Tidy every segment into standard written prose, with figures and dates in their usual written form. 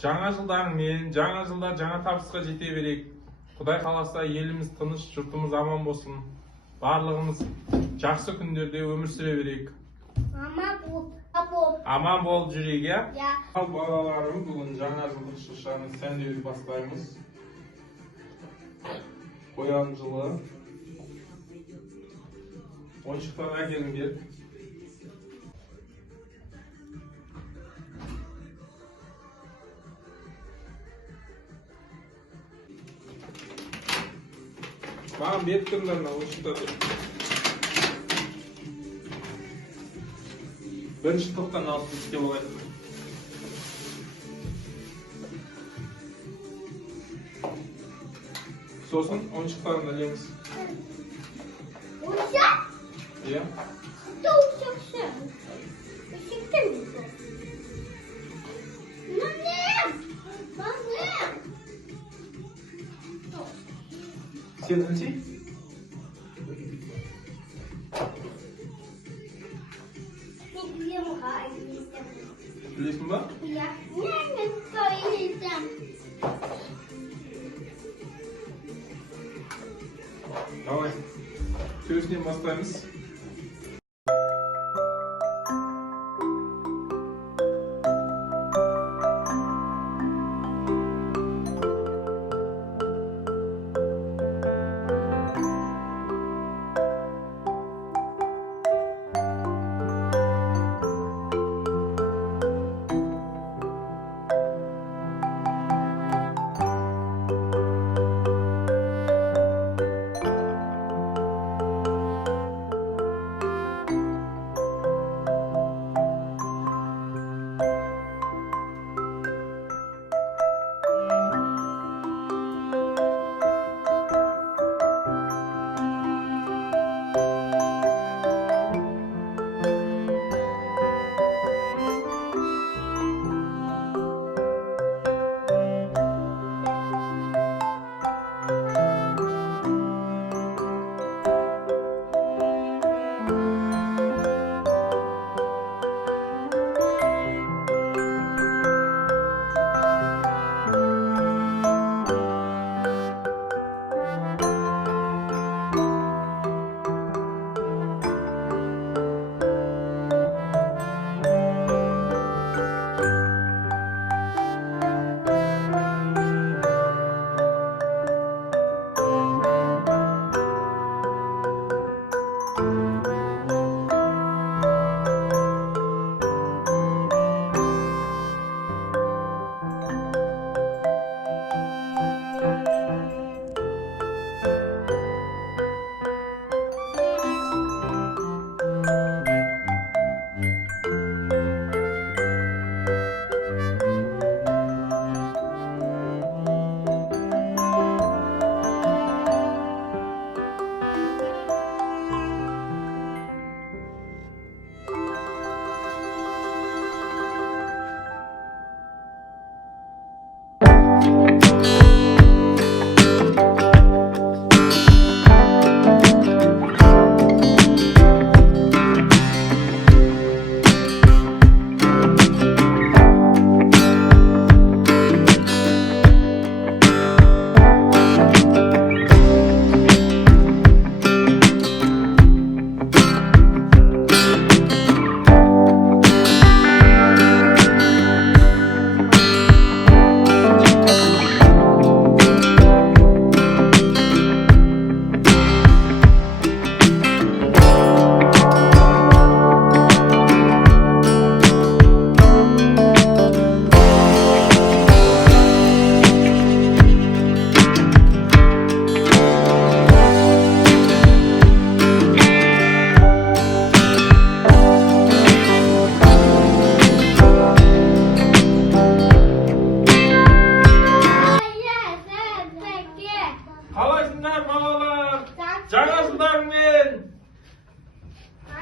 Жаңа жылдар мен, жаңа жылдар жаңа табысқа жете берейік. Құдай қаласа еліміз тыныш, жұртымыз аман болсын. Барлығымыз жақсы күндерде өмір сүре берейік. Аман болып жүрейік, я? Ал балаларым, бүгін жаңа жылдық шыршаны сәндеуді бастаймыз. Қоян жылы. Ойыншықтар әкеліңдер. Mağam bir etkinlerine oyunçukta diyor. Birinci toptan altı iske olaydı. Sosun oyunçuklarını eleyiniz. Oyuncak? Ya. Çok şey. Işıkta mı bu? Annem! Annem! Sen önce? Biliyorsun mu? Ya, nerede söyleyeceğim? Давай. Söğüşünü başlayınız.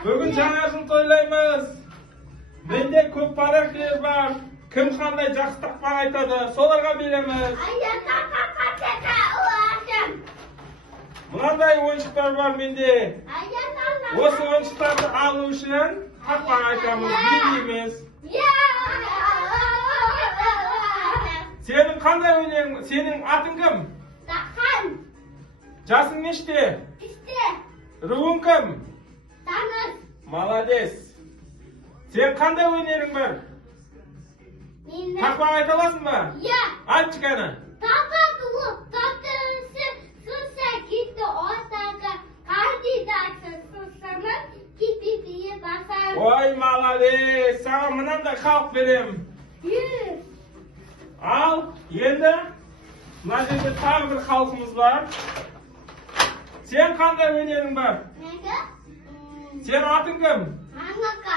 Bugün жаңа жыл тойлаймыз. Менде көп подаркалар бар. Кім қандай жақсы тақпақ айтады, соларға береміз. Мынандай ойыншықтар бар менде. Осы ойыншықтарды алу үшін тақпақ айтамыз, билейміз. Sen kандай oynuyorsun? Senin atın kim? Takan. Жасың неште? İşte. Ruhun kim? Tanır. Malades. Sen kандай oynuyorsun var? Minne. Takma ayta alasın mı? Ya. Ayt çıkanı. Takaklı. Tatlısı. Susa gitti ortaka. Kandidatı susana. Gitti diye basar. Oy malades. Sana mınan da kalk vereyim. 100. Al. Endi. Mına жерде tағы bir halkımız var. Sen kандай oynuyorsun var? Nege? Sen atın kim? Anlaka.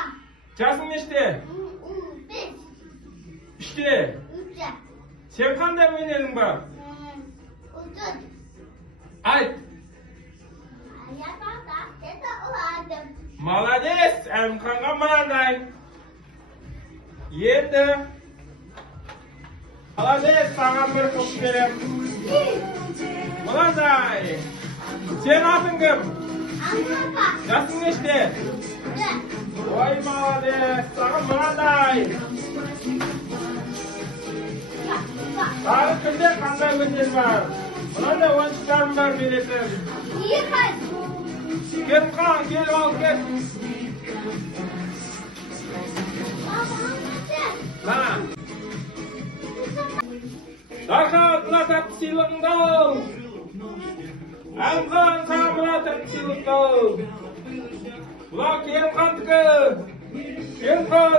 Жасың неште? 5. İşte. 3. Sen kандай oynuyorsun var? 30. Ayt. Ayakta dedi oladım. Malades. Emkanға mınандай. Endi. Malades. Sana bir kız vereyim. Mınандай. Sen atın kim? Anlaka. Жасың неште? Oy malades. Sana mınандай. Tағы kimde qanday oyunlar var? Mınандай oyuncularım var beretim. İyi kız. Kel qan, kel al, kel. Mana. Darхан, buna tatlı sыйлығыңды ал. Әлімхан, саған buna tatlı sыйлықты ал. Бұла Керімхандікі. Керімхан.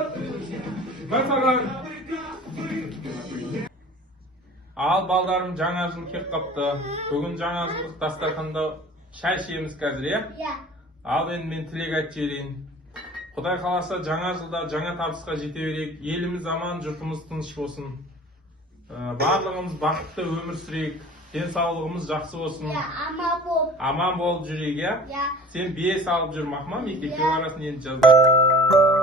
Мен саған. Ал балдарым, жаңа жыл кеп қапты. Бүгін жаңа жылдық дастарханда шай ішеміз қазір, иә? Ya. Ал енді мен тілек айтып жіберейін. Құдай қаласа жаңа жылда жаңа табысқа жете берейік. Еліміз аман, жұртымыз тыныш болсын. Барлығымыз бақытты өмір сүрейік. Денсаулығымыз жақсы болсын. Ya ama bu. Аман болып жүрейік, иә? Ya. Сен бие салып жүр, Махма, мектепке Иә. барасың енді жазда.